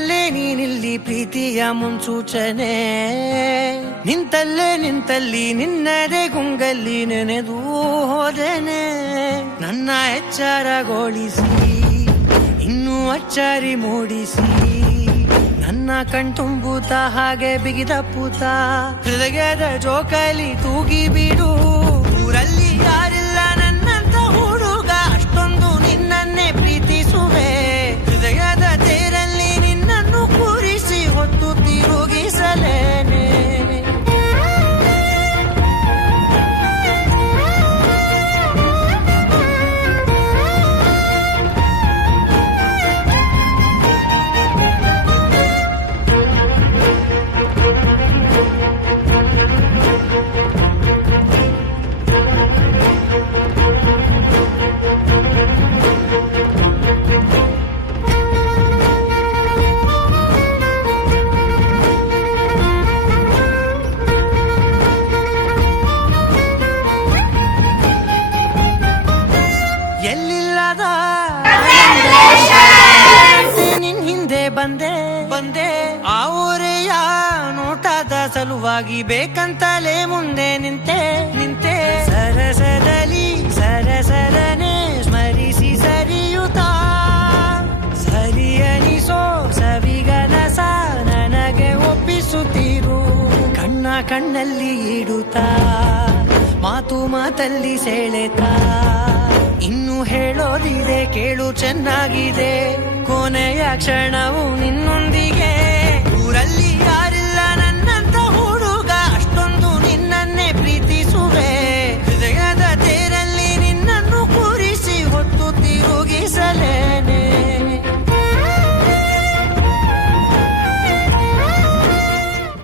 ನಿಂತಲ್ಲೇ ನೀನಿಲ್ಲಿ ಪ್ರೀತಿಯ ಮುನ್ಸೂಚನೆ, ನಿಂತಲ್ಲಿ ನಿನ್ನದೇ ಗುಂಗಲ್ಲಿ ನೆನೆದು ಹೋದೆನೆ. ನನ್ನ ಎಚ್ಚರಗೊಳಿಸಿ ಇನ್ನೂ ಅಚ್ಚರಿ ಮೂಡಿಸಿ, ನನ್ನ ಕಣ್ತುಂಬುತ್ತ ಹಾಗೆ ಬಿಗಿದ ಪೂತ ಹೃದಯದ ಜೋಕಾಲಿ ತೂಗಿ ಬಿಡು. ಊರಲ್ಲಿ ಯಾರಿಲ್ಲ ನನ್ನಂತ ಹುಡುಗ, ಅಷ್ಟೊಂದು ನಿನ್ನನ್ನೇ ಪ್ರೀತಿಸುವೆ. ಹೃದಯದ ತೇರಲ್ಲಿ ನಿನ್ನನ್ನು ಕೂರಿಸಿ ಹೊತ್ತು ತಿರುಗಿಸಲೇನೆ. ನಿನ್ ಹಿಂದೆ ಬಂದೆ ಆ ಊರೆಯ ನೋಟದ ಸಲುವಾಗಿ ಬೇಕಂತಲೇ ಮುಂದೆ ನಿಂತೆ ಸರಸರನೆ ಸ್ಮರಿಸಿ ಸರಿಯುತ್ತಾ ಸರಿಯನಿಸೋ ಸವಿಗನಸ ನನಗೆ ಒಪ್ಪಿಸುತ್ತೀರು. ಕಣ್ಣಲ್ಲಿ ಇಡುತ್ತಾ ಮಾತಲ್ಲಿ ಸೆಳೆತಾ, ಇನ್ನು ಹೇಳೋದಿದೆ ಕೇಳು ಚೆನ್ನಾಗಿದೆ, ಕೊನೆಯ ಕ್ಷಣವು ನಿನ್ನೊಂದಿಗೆ.